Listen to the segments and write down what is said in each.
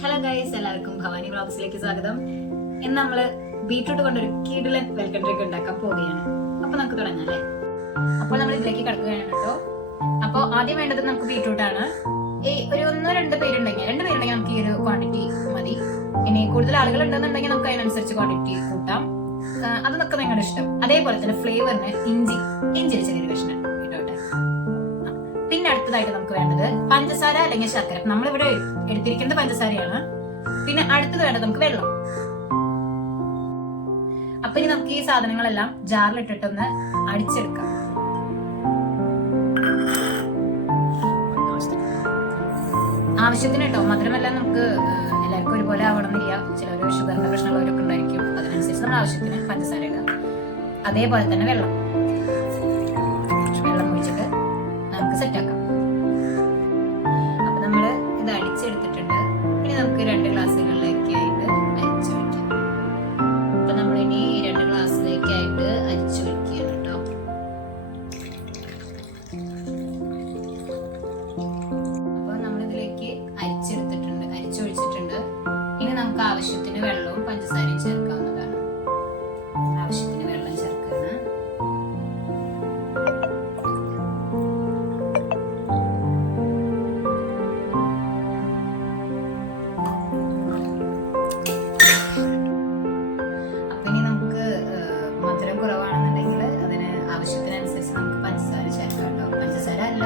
Hello guys, എല്ലാവർക്കും ഭവാനി വ്ളോഗ്സിലേക്ക് സ്വാഗതം. ഇന്ന് നമ്മള് ബീട്രൂട്ട് കൊണ്ടൊരു കിടിലൻ വെൽക്കം ഡ്രിങ്ക് ഉണ്ടാക്കാൻ പോവുകയാണ്. അപ്പൊ നമുക്ക് തുടങ്ങാം അല്ലേ? അപ്പോൾ നമ്മൾ ഇതിലേക്ക് കടക്കുകയാണ് കേട്ടോ. അപ്പോൾ ആദ്യം വേണ്ടത് നമുക്ക് ബീട്രൂട്ട് ആണ്. ഒരു 1-2 പേരുണ്ടെങ്കിൽ നമുക്ക് ഈ ഒരു ക്വാണ്ടിറ്റി മതി. ഇനി കൂടുതൽ ആളുകൾ ഉണ്ടെന്നുണ്ടെങ്കിൽ നമുക്ക് അതിനനുസരിച്ച് ക്വാണ്ടിറ്റി കൂട്ടാം. അതൊക്കെ നിങ്ങളുടെ ഇഷ്ടം. അതേപോലെ തന്നെ ഫ്ലേവറിന് ഇഞ്ചി ചെറിയൊരു കഷ്ണം ഇട്ടോട്ടെ. പിന്നെ അടുത്തതായിട്ട് നമുക്ക് വേണ്ടത് പഞ്ചസാര അല്ലെങ്കിൽ ശർക്കര. നമ്മളിവിടെ എടുത്തിരിക്കുന്നത് പഞ്ചസാരയാണ്. പിന്നെ അടുത്തത് വേണ്ടത് നമുക്ക് വെള്ളം. അപ്പൊ ഇനി നമുക്ക് ഈ സാധനങ്ങളെല്ലാം ജാറിലിട്ടിട്ടൊന്ന് അടിച്ചെടുക്കാം. ആവശ്യത്തിന് കേട്ടോ. മധുരമെല്ലാം നമുക്ക് എല്ലാവർക്കും ഒരുപോലെ ആവണമെന്നില്ല. ചിലർ ഷുഗറിന്റെ പ്രശ്നമുള്ളവരൊക്കെ ഉണ്ടായിരിക്കും. അതിനനുസരിച്ച് നമ്മൾ ആവശ്യത്തിന് പഞ്ചസാര ഇടാം. അതേപോലെ തന്നെ വെള്ളം ഒഴിച്ചിട്ട് നമുക്ക് സെറ്റാക്കാം. അപ്പൊ നമ്മള് ഇത് അടിച്ചെടുത്തിട്ടുണ്ട്. ഇനി നമുക്ക് 2 ഗ്ലാസ്സുകളിലേക്ക് ആയിട്ട് അരിച്ചു വയ്ക്കാം. അപ്പൊ നമ്മൾ ഇനി 2 ഗ്ലാസ്സിലേക്ക് ആയിട്ട് അരിച്ചു വയ്ക്കുകയാണ് കേട്ടോ. അപ്പൊ നമ്മളിതിലേക്ക് അരിച്ചൊഴിച്ചിട്ടുണ്ട്. ഇനി നമുക്ക് ആവശ്യത്തിന് വെള്ളവും പഞ്ചസാരയും ചേർക്കാവുന്നതാണ്. ആവശ്യത്തിന് വെള്ളം ചേർക്കുകയാണ്. മധുരം കുറവാണെന്നുണ്ടെങ്കിൽ അതിന് ആവശ്യത്തിനനുസരിച്ച് നമുക്ക് പഞ്ചസാര ചേർക്കാം കേട്ടോ. പഞ്ചസാര അല്ല,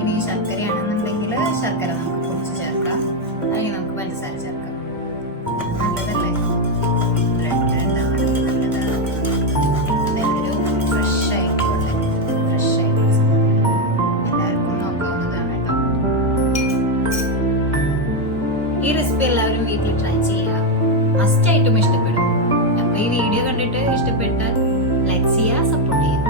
ഇനി ശർക്കരയാണെന്നുണ്ടെങ്കിൽ ശർക്കര നമുക്ക് പൊടിച്ച് ചേർക്കാം. അല്ലെങ്കിൽ നമുക്ക് പഞ്ചസാര ചേർക്കാം. നല്ലതല്ലേ? ഫ്രഷ് ആയിക്കോട്ടെ. എല്ലാവർക്കും നോക്കാവുന്നതാണ് കേട്ടോ. ഈ റെസിപ്പി എല്ലാവരും വീട്ടിൽ ട്രൈ ചെയ്യുക. മസ്റ്റ് ആയിട്ടും ഇഷ്ടപ്പെടും. ഈ വീഡിയോ കണ്ടിട്ട് ഇഷ്ടപ്പെട്ടാൽ ലൈക്ക് ചെയ്യുക, സപ്പോർട്ട് ചെയ്യുക.